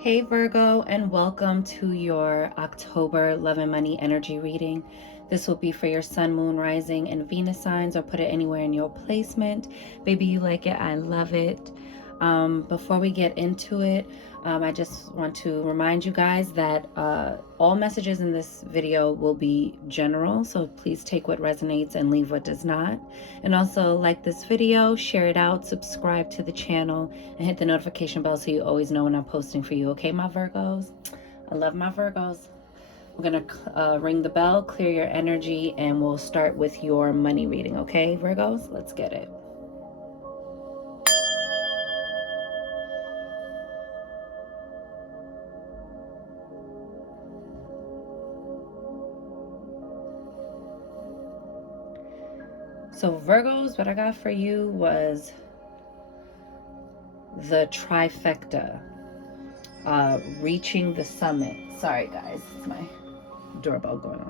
Hey Virgo, and welcome to your October love and money energy reading. This will be for your sun, moon, rising, and Venus signs, or put it anywhere in your placement. Baby, you like it, I love it. Before we get into it, I just want to remind you guys that all messages in this video will be general, so please take what resonates and leave what does not. And also like this video, share it out, subscribe to the channel, and hit the notification bell so you always know when I'm posting for you. Okay, my Virgos? I love my Virgos. I'm gonna ring the bell, clear your energy, and we'll start with your money reading. Okay, Virgos? Let's get it. So Virgos, what I got for you was the Trifecta, reaching the summit. Sorry guys, it's my doorbell going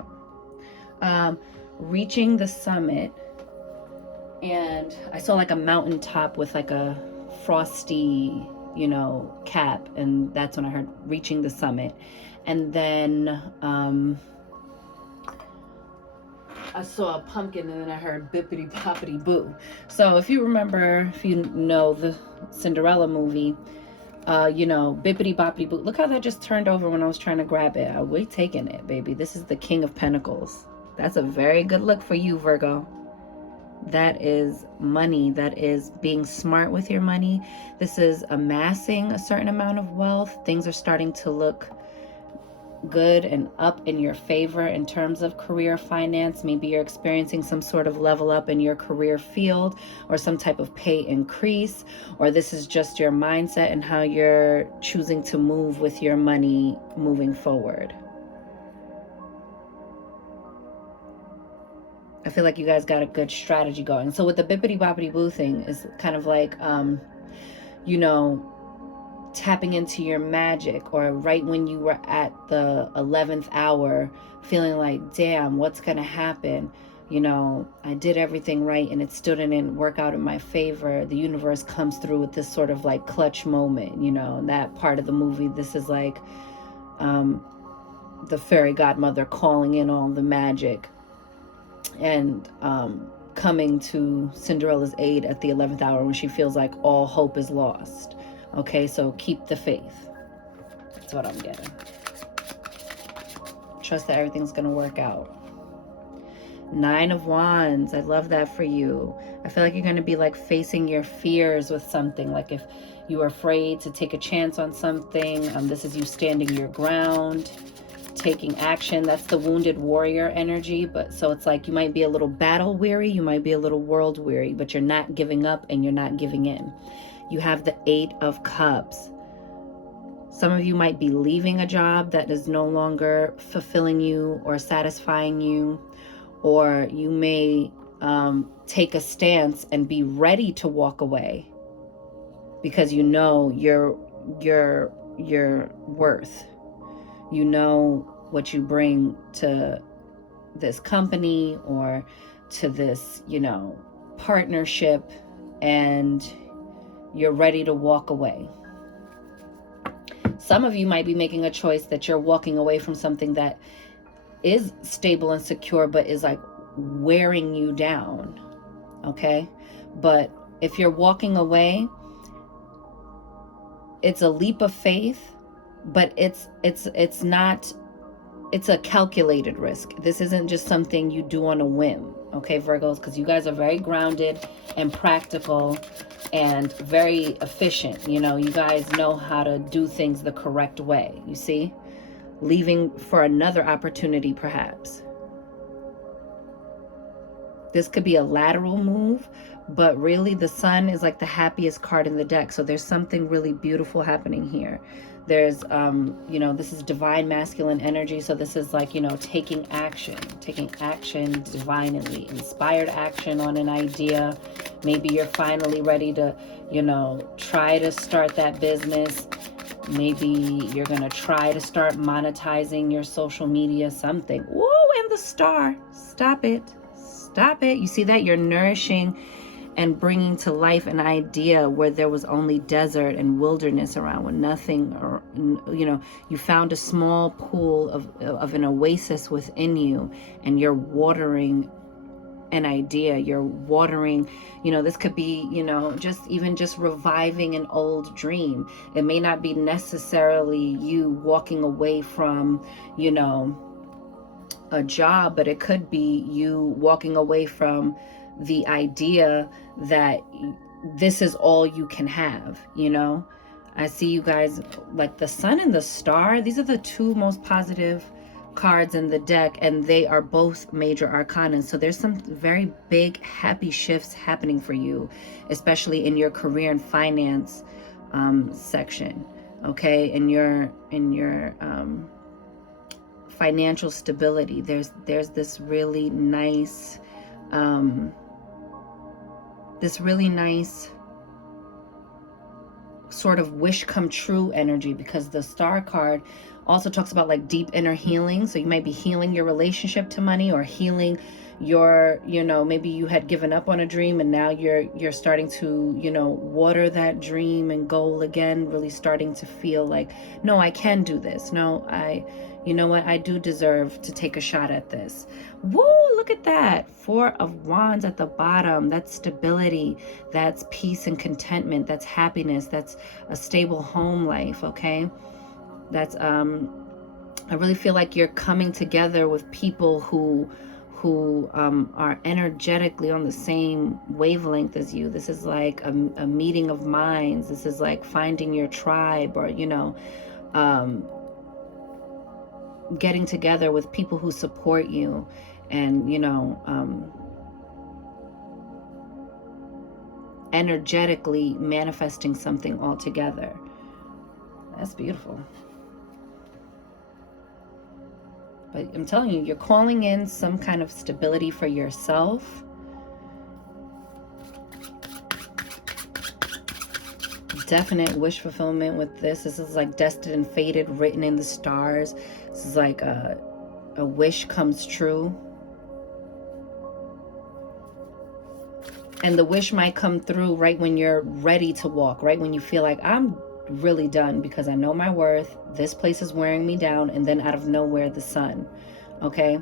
on. Reaching the summit, and I saw like a mountaintop with like a frosty, cap, and that's when I heard reaching the summit. And then I saw a pumpkin, and then I heard bippity boppity boo. So if you remember, if you know the Cinderella movie, bippity boppity boo. Look how that just turned over when I was trying to grab it. We taking it, baby. This is the King of Pentacles. That's a very good look for you, Virgo. That is money. That is being smart with your money. This is amassing a certain amount of wealth. Things are starting to look good and up in your favor in terms of career finance. Maybe you're experiencing some sort of level up in your career field, or some type of pay increase, or this is just your mindset and how you're choosing to move with your money moving forward. I feel like you guys got a good strategy going. So with the bippity boppity boo thing is kind of like tapping into your magic, or right when you were at the 11th hour feeling like, damn, what's gonna happen? I did everything right and it still didn't work out in my favor. The universe comes through with this sort of like clutch moment, that part of the movie. This is like the fairy godmother calling in all the magic and coming to Cinderella's aid at the 11th hour when she feels like all hope is lost. Okay, so keep the faith. That's what I'm getting. Trust that everything's going to work out. 9 of Wands. I love that for you. I feel like you're going to be like facing your fears with something. Like if you are afraid to take a chance on something, this is you standing your ground, taking action. That's the wounded warrior energy. But so it's like you might be a little battle weary, you might be a little world weary, but you're not giving up and you're not giving in. You have the 8 of Cups. Some of you might be leaving a job that is no longer fulfilling you or satisfying you, or you may take a stance and be ready to walk away because you know your worth. You know what you bring to this company or to this, partnership, and you're ready to walk away. Some of you might be making a choice that you're walking away from something that is stable and secure, but is like wearing you down. Okay? But if you're walking away, it's a leap of faith, but it's not, it's a calculated risk. This isn't just something you do on a whim. Okay, Virgos, because you guys are very grounded and practical and very efficient. You guys know how to do things the correct way. You see? Leaving for another opportunity, perhaps. This could be a lateral move, but really the sun is like the happiest card in the deck. So there's something really beautiful happening here. There's, this is divine masculine energy. So this is like, taking action divinely, inspired action on an idea. Maybe you're finally ready to, try to start that business. Maybe you're going to try to start monetizing your social media, something. Woo, and the star. Stop it. Stop it. You see that? You're nourishing and bringing to life an idea where there was only desert and wilderness around, with nothing, or, you know, you found a small pool of an oasis within you, and you're watering an idea, you're watering, you know, this could be, you know, just even just reviving an old dream. It may not be necessarily you walking away from, you know, a job, but it could be you walking away from the idea that this is all you can have, you know. I see you guys, like the sun and the star, these are the two most positive cards in the deck, and they are both major arcana. So there's some very big happy shifts happening for you, especially in your career and finance section, okay? In your financial stability, there's this really nice sort of wish come true energy, because the star card also talks about like deep inner healing. So you might be healing your relationship to money, or healing your, you know, maybe you had given up on a dream and now you're starting to, you know, water that dream and goal again, really starting to feel like, no, I can do this. No, you know what, I do deserve to take a shot at this. Woo, look at that. 4 of Wands at the bottom. That's stability. That's peace and contentment. That's happiness. That's a stable home life, okay? That's, I really feel like you're coming together with people who are energetically on the same wavelength as you. This is like a meeting of minds. This is like finding your tribe, or, you know, getting together with people who support you, and, you know, energetically manifesting something all together. That's beautiful. But I'm telling you, you're calling in some kind of stability for yourself. Definite wish fulfillment with this. This is like destined and fated, written in the stars. This is like a wish comes true. And the wish might come through right when you're ready to walk, right when you feel like, I'm really done because I know my worth. This place is wearing me down. And then out of nowhere, the sun. Okay.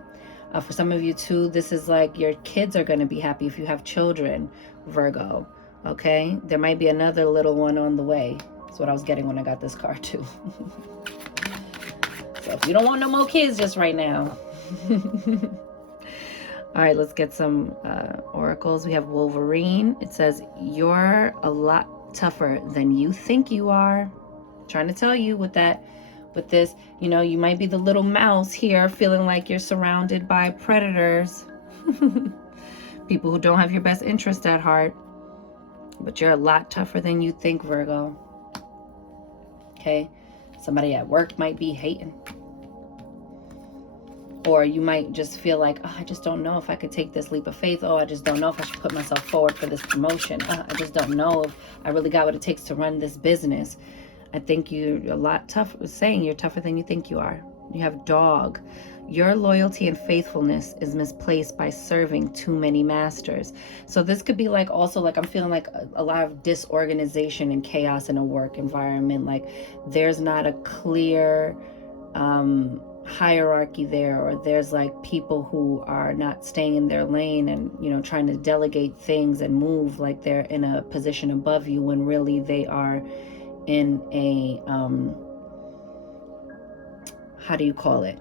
For some of you too, this is like your kids are going to be happy if you have children, Virgo. Okay. There might be another little one on the way. That's what I was getting when I got this card too. So if you don't want no more kids just right now. All right, let's get some oracles. We have Wolverine. It says, you're a lot tougher than you think you are. I'm trying to tell you with this, you know, you might be the little mouse here feeling like you're surrounded by predators. People who don't have your best interest at heart. But you're a lot tougher than you think, Virgo. Okay? Somebody at work might be hating. Or you might just feel like, oh, I just don't know if I could take this leap of faith. Oh, I just don't know if I should put myself forward for this promotion. I just don't know if I really got what it takes to run this business. I think you're a lot tougher, saying you're tougher than you think you are. You have dog. Your loyalty and faithfulness is misplaced by serving too many masters. So this could be like, also like, I'm feeling like a lot of disorganization and chaos in a work environment. Like there's not a clear hierarchy there, or there's like people who are not staying in their lane and, you know, trying to delegate things and move like they're in a position above you, when really they are in a how do you call it,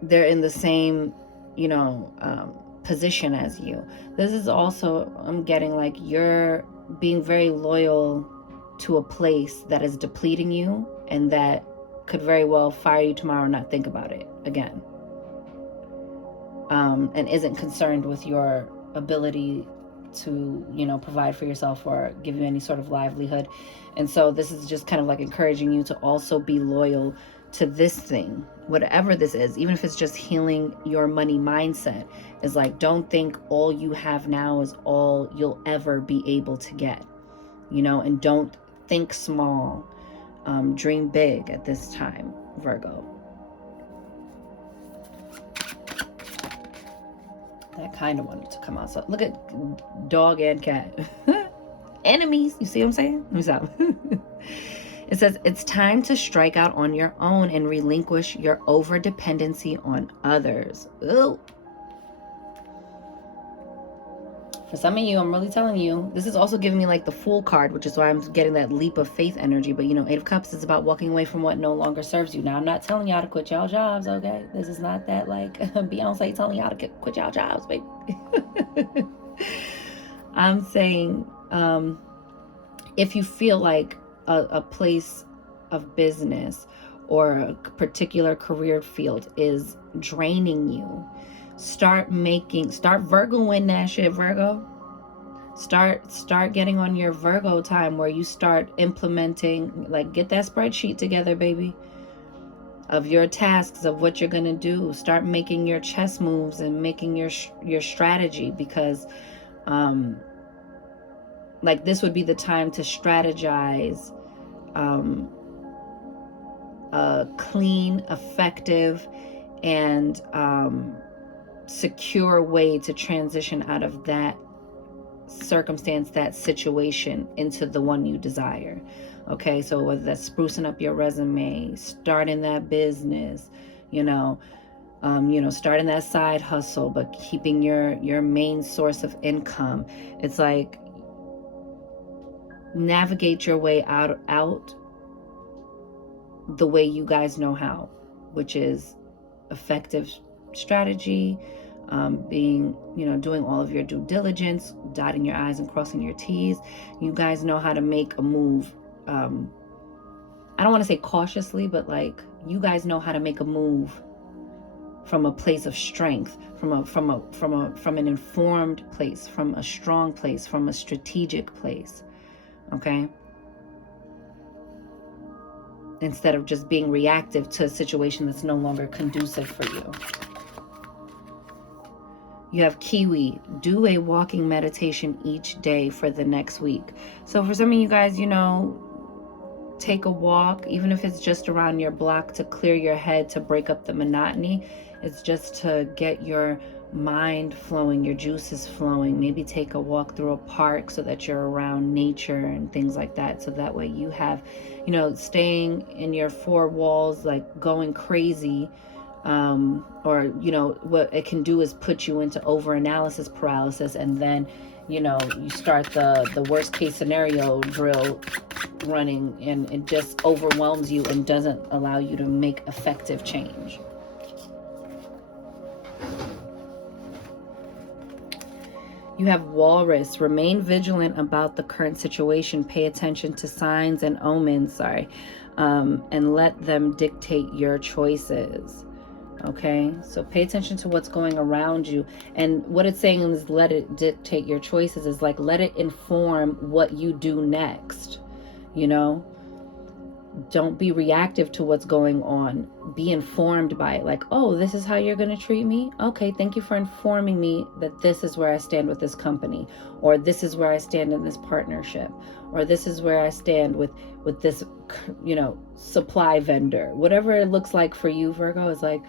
they're in the same, you know, position as you. This is also, I'm getting like you're being very loyal to a place that is depleting you, and that could very well fire you tomorrow and not think about it again. And isn't concerned with your ability to, you know, provide for yourself or give you any sort of livelihood. And so this is just kind of like encouraging you to also be loyal to this thing, whatever this is, even if it's just healing your money mindset. Is like, don't think all you have now is all you'll ever be able to get, you know, and don't think small. Dream big at this time, Virgo. That kind of wanted to come out. So look at dog and cat. Enemies. You see what I'm saying? Let me stop. It says, it's time to strike out on your own and relinquish your over-dependency on others. Ooh. For some of you, I'm really telling you, this is also giving me like the Fool card, which is why I'm getting that leap of faith energy. But, you know, Eight of Cups is about walking away from what no longer serves you. Now, I'm not telling y'all to quit y'all jobs, okay? This is not that like Beyonce telling y'all to quit y'all jobs, baby. I'm saying if you feel like a place of business or a particular career field is draining you, start Virgoing that shit, Virgo. Start getting on your Virgo time where you start implementing, like, get that spreadsheet together, baby, of your tasks, of what you're gonna do. Start making your chess moves and making your strategy, because like, this would be the time to strategize a clean, effective, and secure way to transition out of that circumstance, that situation, into the one you desire. Okay, so whether that's sprucing up your resume, starting that business, starting that side hustle, but keeping your main source of income. It's like, navigate your way out the way you guys know how, which is effective strategy, doing all of your due diligence, dotting your I's and crossing your T's. You guys know how to make a move. I don't want to say cautiously, but like, you guys know how to make a move from a place of strength, from an informed place, from a strong place, from a strategic place. Okay? Instead of just being reactive to a situation that's no longer conducive for you. You have Kiwi. Do a walking meditation each day for the next week. So for some of you guys, take a walk, even if it's just around your block, to clear your head, to break up the monotony. It's just to get your mind flowing, your juices flowing. Maybe take a walk through a park so that you're around nature and things like that. So that way you have, staying in your four walls, like going crazy, what it can do is put you into over-analysis paralysis, and then, you start the worst case scenario drill running, and it just overwhelms you and doesn't allow you to make effective change. You have Walrus. Remain vigilant about the current situation. Pay attention to signs and omens, and let them dictate your choices. Okay, so pay attention to what's going around you. And what it's saying is, let it dictate your choices, is like, let it inform what you do next. Don't be reactive to what's going on. Be informed by it. Like, oh, this is how you're going to treat me? Okay, thank you for informing me that this is where I stand with this company, or this is where I stand in this partnership, or this is where I stand with this, supply vendor. Whatever it looks like for you, Virgo, is like,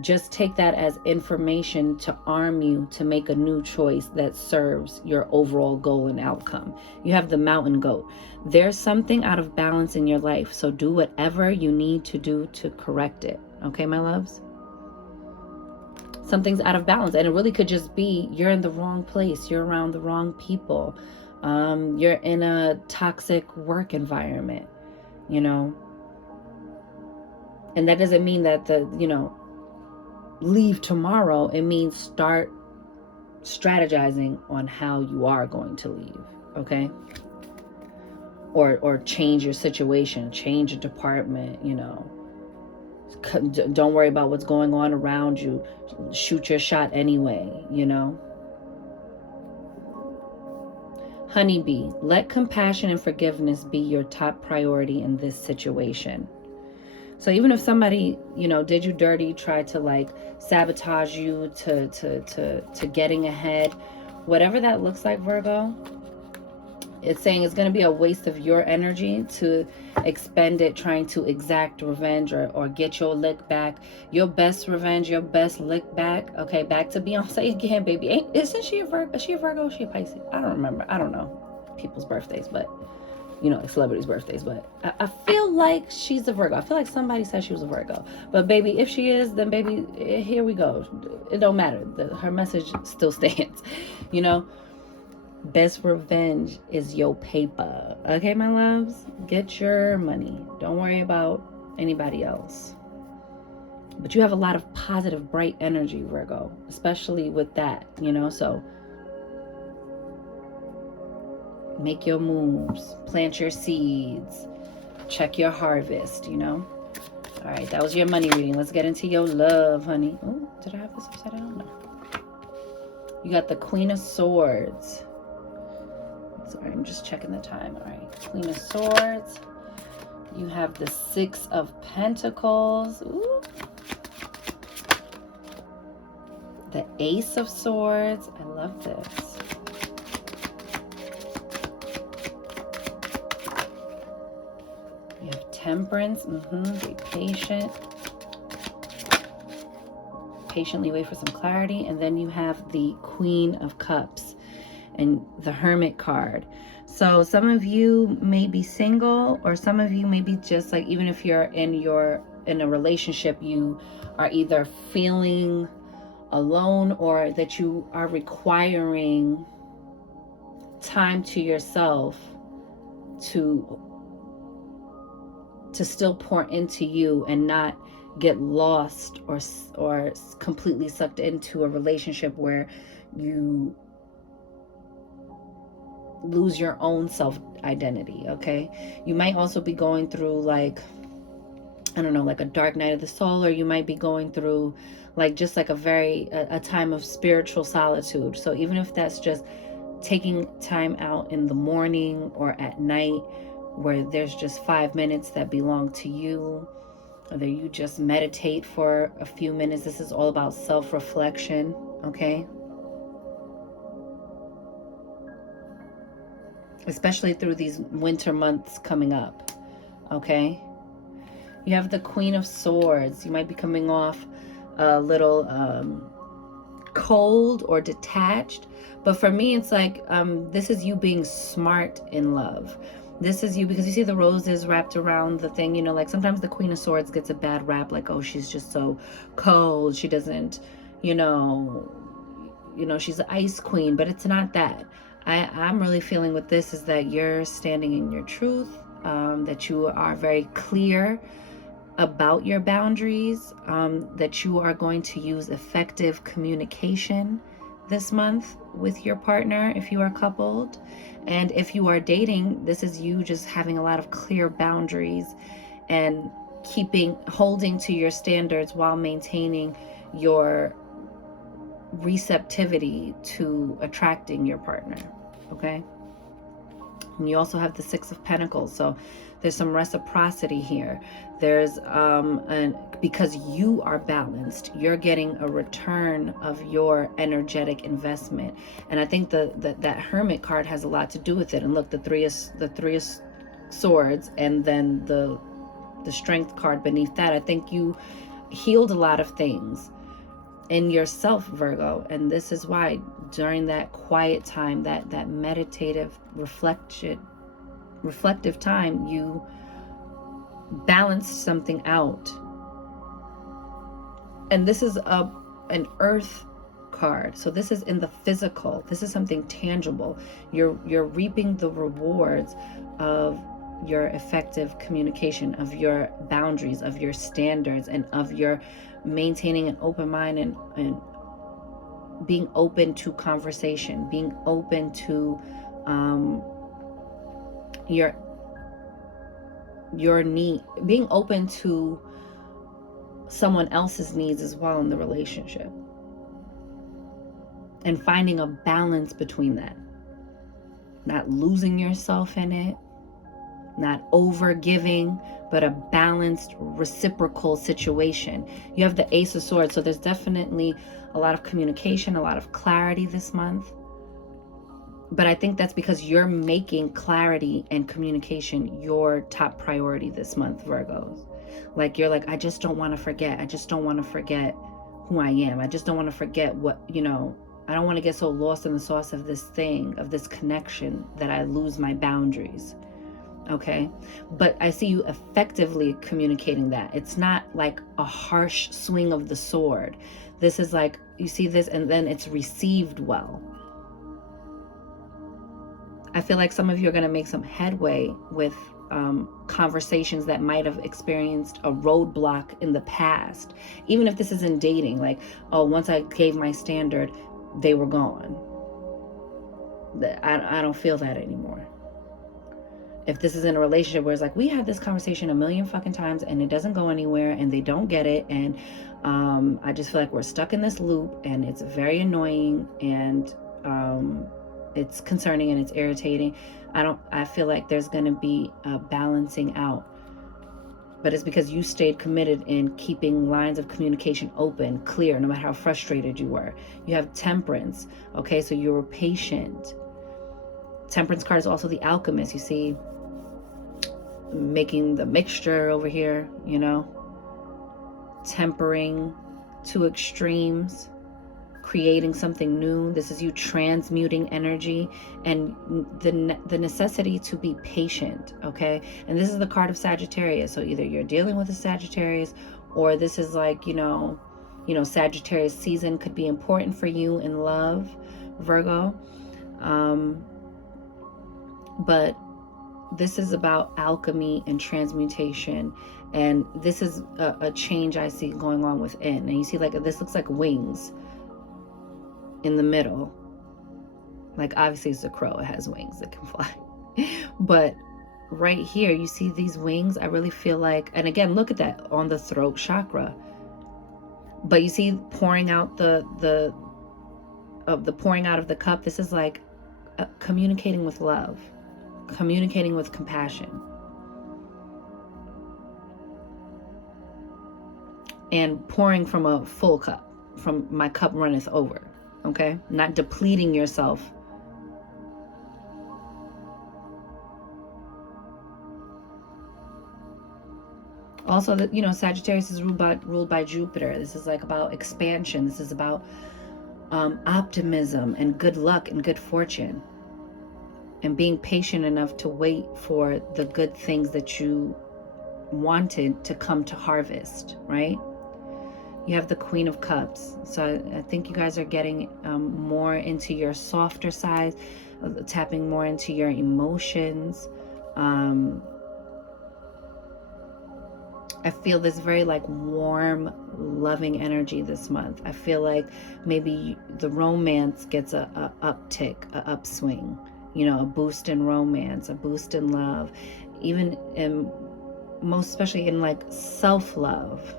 just take that as information to arm you to make a new choice that serves your overall goal and outcome. You have the mountain goat. There's something out of balance in your life, so do whatever you need to do to correct it. Okay, my loves? Something's out of balance, and it really could just be you're in the wrong place. You're around the wrong people. You're in a toxic work environment, And that doesn't mean that leave tomorrow. It means start strategizing on how you are going to leave, okay? Or change your situation, change a department, Don't worry about what's going on around you. Shoot your shot anyway, Honeybee, let compassion and forgiveness be your top priority in this situation. So even if somebody, did you dirty, tried to like sabotage you to getting ahead, whatever that looks like, Virgo, It's saying it's going to be a waste of your energy to expend it trying to exact revenge or get your lick back. Your best revenge, your best lick back. Okay, back to Beyonce again, baby. Isn't she a Virgo? Is she a Virgo? Is she a Pisces? I don't remember. I don't know people's birthdays, but you know, celebrities' birthdays. But I feel like she's a Virgo. I feel like somebody said she was a Virgo. But baby, if she is, then baby, here we go. It don't matter. Her message still stands. You know, best revenge is your paper. Okay, my loves? Get your money. Don't worry about anybody else. But you have a lot of positive, bright energy, Virgo, especially with that, you know, so make your moves, plant your seeds, check your harvest, you know. All right, that was your money reading. Let's get into your love, honey. Oh, did I have this upside down? No. You got the Queen of Swords. Sorry, I'm just checking the time. All right, Queen of Swords. You have the Six of Pentacles. Ooh. The Ace of Swords. I love this. You have Temperance. Be patient. Patiently wait for some clarity. And then you have the Queen of Cups and the Hermit card. So some of you may be single, or some of you may be just like, even if you're in a relationship, you are either feeling alone or that you are requiring time to yourself to still pour into you and not get lost or completely sucked into a relationship where you lose your own self identity. Okay, you might also be going through like, I don't know, like a dark night of the soul, or you might be going through like just like a time of spiritual solitude. So even if that's just taking time out in the morning or at night where there's just 5 minutes that belong to you, whether you just meditate for a few minutes, this is all about self-reflection. Okay, especially through these winter months coming up. Okay, you have the Queen of Swords. You might be coming off a little cold or detached, but for me it's like this is you being smart in love. This is you, because you see the roses wrapped around the thing, you know, like sometimes the Queen of Swords gets a bad rap, like, oh, she's just so cold, she doesn't, you know, she's the ice queen, but it's not that. I'm really feeling with this is that you're standing in your truth, that you are very clear about your boundaries, that you are going to use effective communication this month with your partner if you are coupled. And if you are dating, this is you just having a lot of clear boundaries and holding to your standards while maintaining your receptivity to attracting your partner. Okay, and you also have the Six of Pentacles, so there's some reciprocity here. There's because you are balanced, you're getting a return of your energetic investment. And I think that Hermit card has a lot to do with it. And look, the three of Swords, and then the Strength card beneath that. I think you healed a lot of things in yourself, Virgo, and this is why during that quiet time, that meditative reflective time, you balanced something out. And this is an Earth card, so this is in the physical. This is something tangible. You're reaping the rewards of your effective communication, of your boundaries, of your standards, and of your maintaining an open mind and being open to conversation, being open to your need, being open to someone else's needs as well in the relationship, and finding a balance between that, not losing yourself in it, not over giving, but a balanced reciprocal situation. You have the Ace of Swords, so there's definitely a lot of communication, a lot of clarity this month. But I think that's because you're making clarity and communication your top priority this month, Virgos. Like, you're like, I just don't want to forget. I just don't want to forget who I am. I just don't want to forget what, you know, I don't want to get so lost in the sauce of this thing, of this connection, that I lose my boundaries. Okay. But I see you effectively communicating that. It's not like a harsh swing of the sword. This is like, you see this and then it's received well. I feel like some of you are going to make some headway with conversations that might have experienced a roadblock in the past. Even if this isn't dating, like, oh, once I gave my standard, they were gone. I don't feel that anymore. If this is in a relationship where it's like, we had this conversation a million fucking times and it doesn't go anywhere and they don't get it, and I just feel like we're stuck in this loop and it's very annoying and it's concerning and it's irritating. I feel like there's going to be a balancing out. But it's because you stayed committed in keeping lines of communication open, clear, no matter how frustrated you were. You have temperance. Okay, so you were patient. Temperance card is also the alchemist. You see, making the mixture over here, you know, tempering two extremes, creating something new. This is you transmuting energy and the necessity to be patient. Okay, and this is the card of Sagittarius. So either you're dealing with a Sagittarius, or this is like, you know, Sagittarius season could be important for you in love, Virgo. But this is about alchemy and transmutation, and this is a change I see going on within. And you see, like, this looks like wings in the middle. Like, obviously it's a crow, it has wings, it can fly. But right here you see these wings. I really feel like, and again, look at that on the throat chakra. But you see, pouring out the pouring out of the cup. This is like communicating with love, communicating with compassion, and pouring from a full cup, from my cup runneth over. Okay, not depleting yourself. Also, that, you know, Sagittarius is ruled by Jupiter. This is like about expansion. This is about optimism and good luck and good fortune, and being patient enough to wait for the good things that you wanted to come to harvest, right? You have the Queen of Cups. So I think you guys are getting more into your softer side, tapping more into your emotions. I feel this very like warm, loving energy this month. I feel like maybe the romance gets a uptick, a upswing, you know, a boost in romance, a boost in love, even in, most especially in like self-love.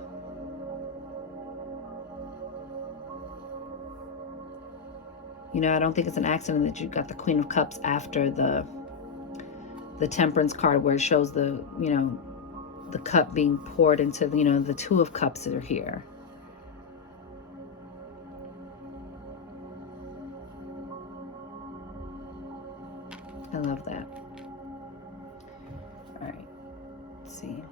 You know, I don't think it's an accident that you got the Queen of Cups after the Temperance card, where it shows the, you know, the cup being poured into, you know, the Two of Cups that are here. I love that. All right, let's see.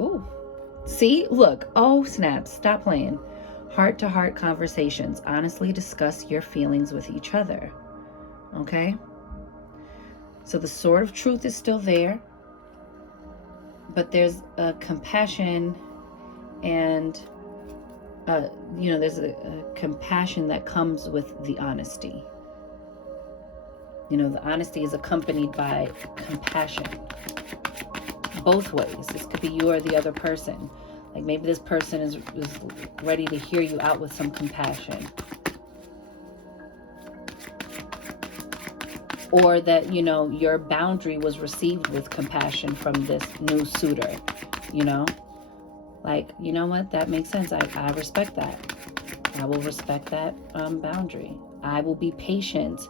Oh, see, look, oh snap, stop playing. Heart-to-heart conversations. Honestly discuss your feelings with each other. Okay? So the sword of truth is still there, but there's a compassion and, you know, there's a compassion that comes with the honesty. You know, the honesty is accompanied by compassion. Both ways. This could be you or the other person. Like maybe this person is ready to hear you out with some compassion. Or that, you know, your boundary was received with compassion from this new suitor, you know? Like, you know what? That makes sense. I respect that. I will respect that boundary. I will be patient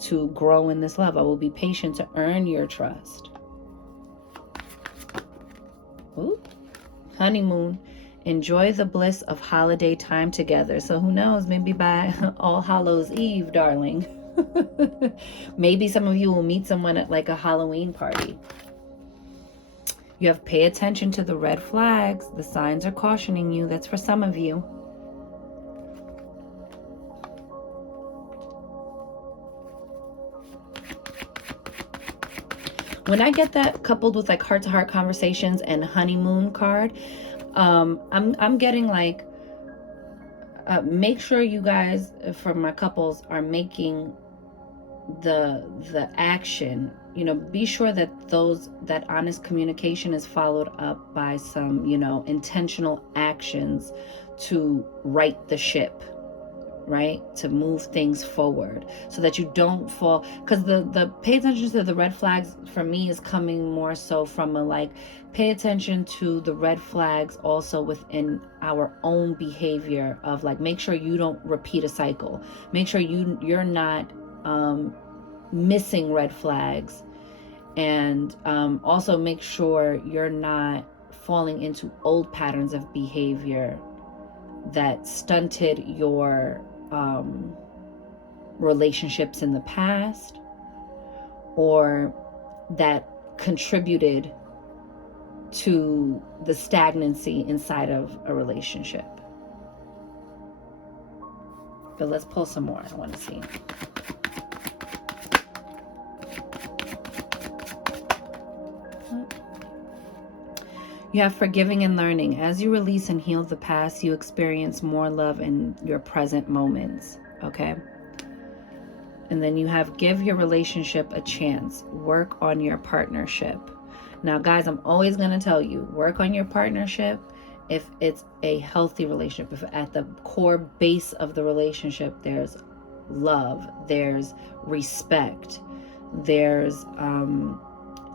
to grow in this love. I will be patient to earn your trust. Ooh. Honeymoon. Enjoy the bliss of holiday time together. So who knows, maybe by All Hallows Eve, darling. Maybe some of you will meet someone at like a Halloween party. You have pay attention to the red flags. The signs are cautioning you. That's for some of you. When I get that coupled with like heart-to-heart conversations and honeymoon card, I'm getting like, make sure you guys, for my couples, are making the action, you know, be sure that that honest communication is followed up by some, you know, intentional actions to right the ship, right? To move things forward so that you don't fall. Because the pay attention to the red flags for me is coming more so from a like, pay attention to the red flags also within our own behavior of like, make sure you don't repeat a cycle. Make sure you're not missing red flags, and also make sure you're not falling into old patterns of behavior that stunted your relationships in the past, or that contributed to the stagnancy inside of a relationship. But let's pull some more. I want to see. You have forgiving and learning. As you release and heal the past, you experience more love in your present moments. Okay? And then you have give your relationship a chance. Work on your partnership. Now, guys, I'm always going to tell you, work on your partnership if it's a healthy relationship. If at the core base of the relationship, there's love, there's respect, there's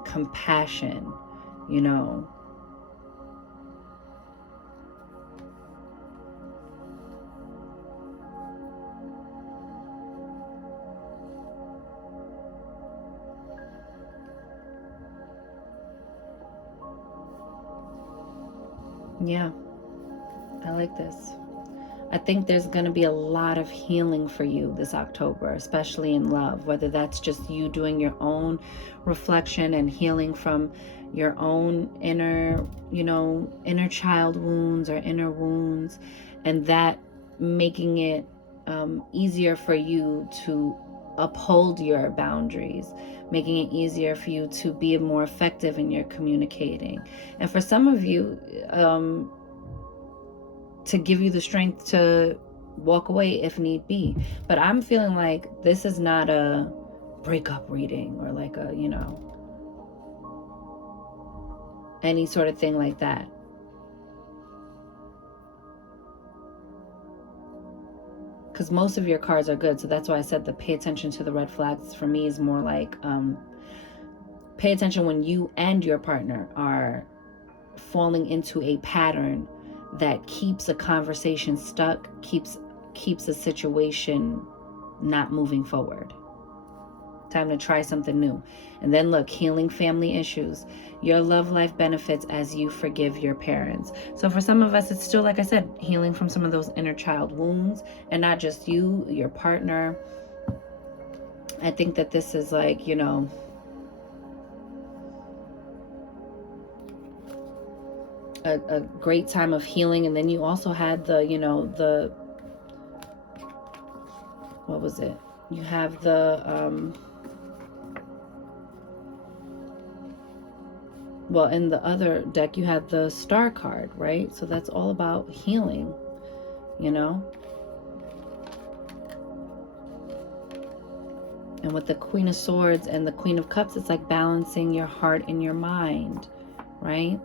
compassion, you know. Yeah, I like this. I think there's going to be a lot of healing for you this October, especially in love, whether that's just you doing your own reflection and healing from your own inner, you know, inner child wounds or inner wounds, and that making it easier for you to uphold your boundaries, making it easier for you to be more effective in your communicating. And for some of you, to give you the strength to walk away if need be. But I'm feeling like this is not a breakup reading or like a, you know, any sort of thing like that. Because most of your cards are good. So that's why I said the pay attention to the red flags for me is more like pay attention when you and your partner are falling into a pattern that keeps a conversation stuck, keeps a situation not moving forward. Time to try something new. And then look, healing family issues. Your love life benefits as you forgive your parents. So for some of us, it's still, like I said, healing from some of those inner child wounds, and not just you, your partner. I think that this is like, you know, a great time of healing. And then you also had the, you know, the, what was it? You have the, well, in the other deck, you had the Star card, right? So that's all about healing, you know? And with the Queen of Swords and the Queen of Cups, it's like balancing your heart and your mind, right?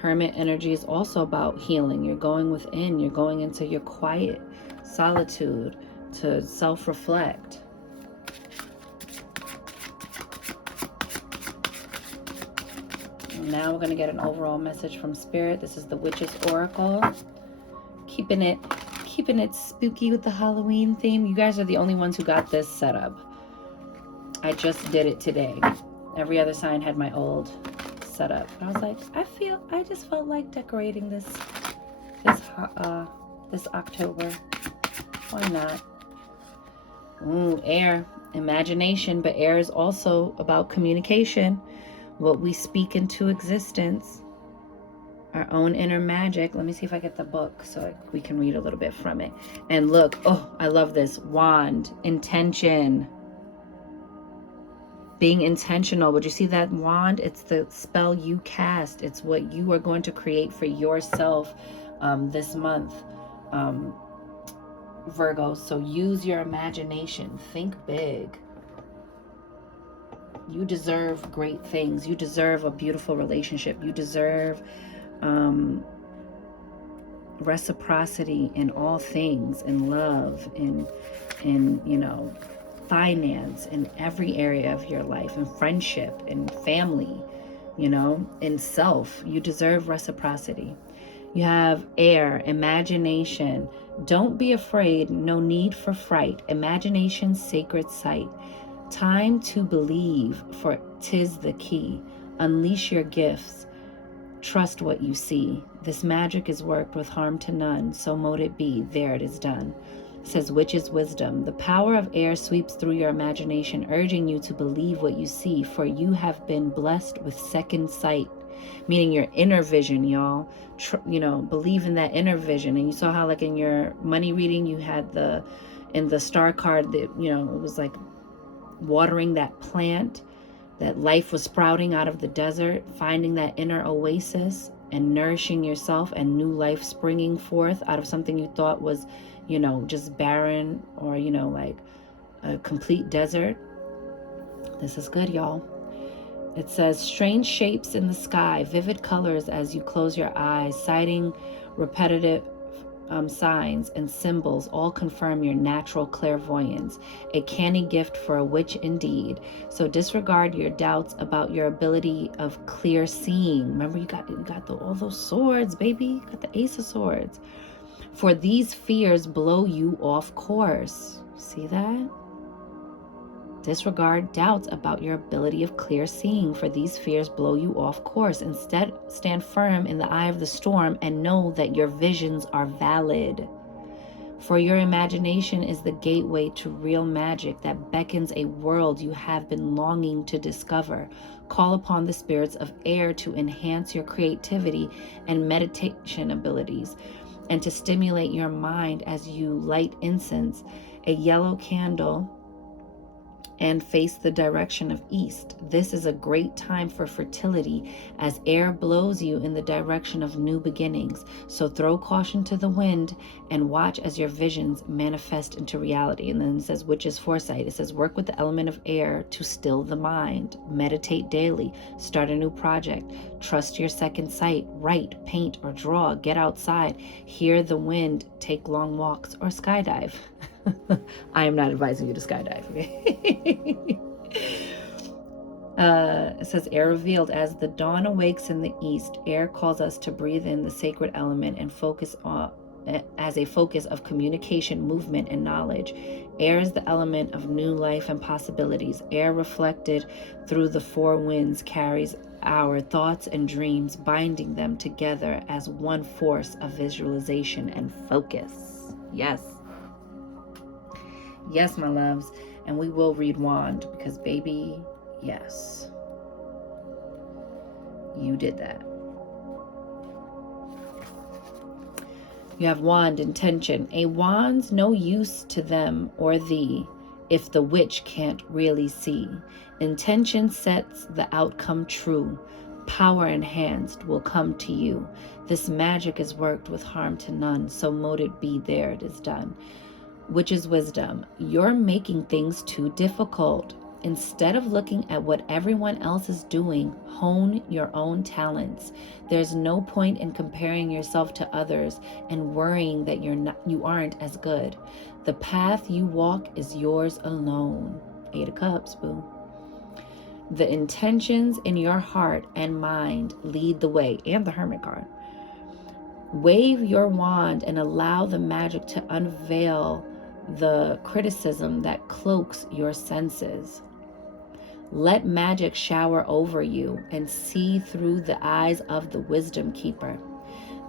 Hermit energy is also about healing. You're going within. You're going into your quiet solitude to self-reflect. Now we're going to get an overall message from Spirit. This is the Witch's Oracle. Keeping it keeping it spooky with the Halloween theme. You guys are the only ones who got this set up. I just did it today. Every other sign had my old setup. I was like, I just felt like decorating this October. Why not? Ooh, air, imagination, but air is also about communication, what we speak into existence, our own inner magic. Let me see if I get the book so we can read a little bit from it. And look, oh, I love this. Wand, intention. Being intentional. Would you see that wand? It's the spell you cast. It's what you are going to create for yourself this month, Virgo. So use your imagination. Think big. You deserve great things. You deserve a beautiful relationship. You deserve reciprocity in all things, in love, in you know, finance, in every area of your life, in friendship, in family, you know, in self. You deserve reciprocity. You have air, imagination. Don't be afraid, no need for fright. Imagination, sacred sight. Time to believe, for 'tis the key. Unleash your gifts. Trust what you see. This magic is worked with harm to none. So mote it be. There it is done. It says, which is wisdom. The power of air sweeps through your imagination, urging you to believe what you see. For you have been blessed with second sight, meaning your inner vision, y'all. You know, believe in that inner vision. And you saw how, like, in your money reading, you had in the star card that, you know, it was like watering that plant, that life was sprouting out of the desert, finding that inner oasis and nourishing yourself, and new life springing forth out of something you thought was, you know, just barren, or, you know, like a complete desert. This is good, y'all. It says, strange shapes in the sky, vivid colors as you close your eyes, citing repetitive signs and symbols all confirm your natural clairvoyance, a canny gift for a witch indeed. So disregard your doubts about your ability of clear seeing. Remember, you got all those swords, baby. You got the Ace of Swords. For these fears blow you off course. See that? Disregard doubts about your ability of clear seeing, for these fears blow you off course. Instead, stand firm in the eye of the storm and know that your visions are valid. For your imagination is the gateway to real magic that beckons a world you have been longing to discover. Call upon the spirits of air to enhance your creativity and meditation abilities, and to stimulate your mind as you light incense, a yellow candle, and face the direction of east. This is a great time for fertility, as air blows you in the direction of new beginnings. So throw caution to the wind and watch as your visions manifest into reality. And then it says, which is foresight. It says, work with the element of air to still the mind. Meditate daily. Start a new project. Trust your second sight. Write, paint, or draw. Get outside. Hear the wind. Take long walks or skydive. I am not advising you to skydive. It says, air revealed. As the dawn awakes in the east, air calls us to breathe in the sacred element and focus on as a focus of communication, movement, and knowledge. Air is the element of new life and possibilities. Air reflected through the four winds carries our thoughts and dreams, binding them together as one force of visualization and focus. Yes. Yes, my loves. And we will read wand, because baby, yes, you did that. You have wand, intention. A wand's no use to them or thee if the witch can't really see. Intention sets the outcome true. Power enhanced will come to you. This magic is worked with harm to none. So mote it be, there it is done. Which is wisdom. You're making things too difficult. Instead of looking at what everyone else is doing, hone your own talents. There's no point in comparing yourself to others and worrying that you aren't as good. The path you walk is yours alone. 8 of Cups, boo. The intentions in your heart and mind lead the way, and the Hermit card. Wave your wand and allow the magic to unveil the criticism that cloaks your senses. Let magic shower over you and see through the eyes of the wisdom keeper.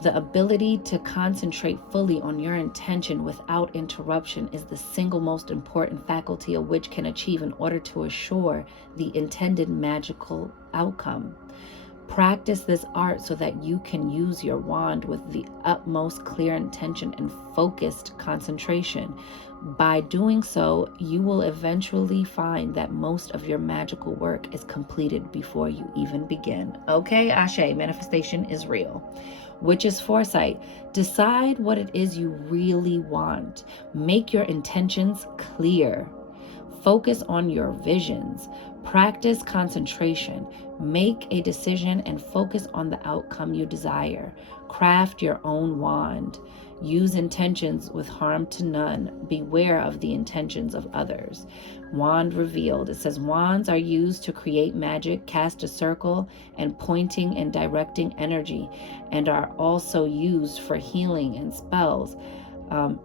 The ability to concentrate fully on your intention without interruption is the single most important faculty a witch can achieve in order to assure the intended magical outcome. Practice this art so that you can use your wand with the utmost clear intention and focused concentration. By doing so, you will eventually find that most of your magical work is completed before you even begin. Okay, Ashe, manifestation is real. Which is foresight. Decide what it is you really want. Make your intentions clear. Focus on your visions. Practice concentration. Make a decision and focus on the outcome you desire. Craft your own wand. Use intentions with harm to none. Beware of the intentions of others. Wand revealed. It says wands are used to create magic, cast a circle, and pointing and directing energy, and are also used for healing and spells.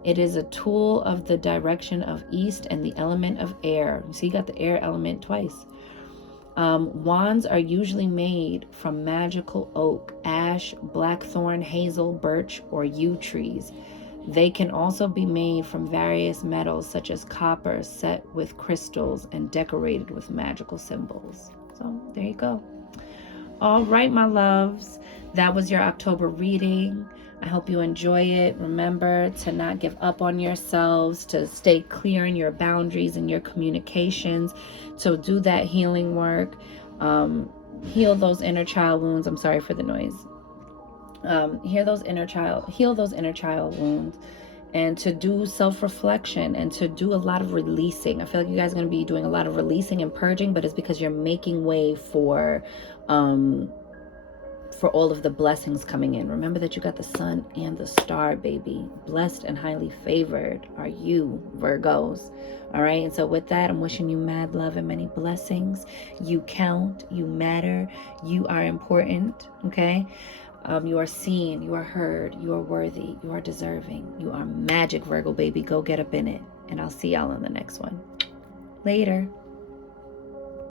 It is a tool of the direction of east and the element of air. So you got the air element twice. Wands are usually made from magical oak, ash, blackthorn, hazel, birch, or yew trees. They can also be made from various metals such as copper, set with crystals and decorated with magical symbols. So there you go. All right, my loves, that was your October reading. I hope you enjoy it. Remember to not give up on yourselves, to stay clear in your boundaries and your communications, to do that healing work, heal those inner child wounds. I'm sorry for the noise. Heal those inner child wounds, and to do self-reflection and to do a lot of releasing. I feel like you guys are going to be doing a lot of releasing and purging, but it's because you're making way for all of the blessings coming in. Remember that you got the sun and the star, baby. Blessed and highly favored are you, Virgos. All right. And so with that, I'm wishing you mad love and many blessings. You count, you matter, you are important. Okay. You are seen, you are heard, you are worthy, you are deserving, you are magic, Virgo baby. Go get up in it. And I'll see y'all on the next one. Later.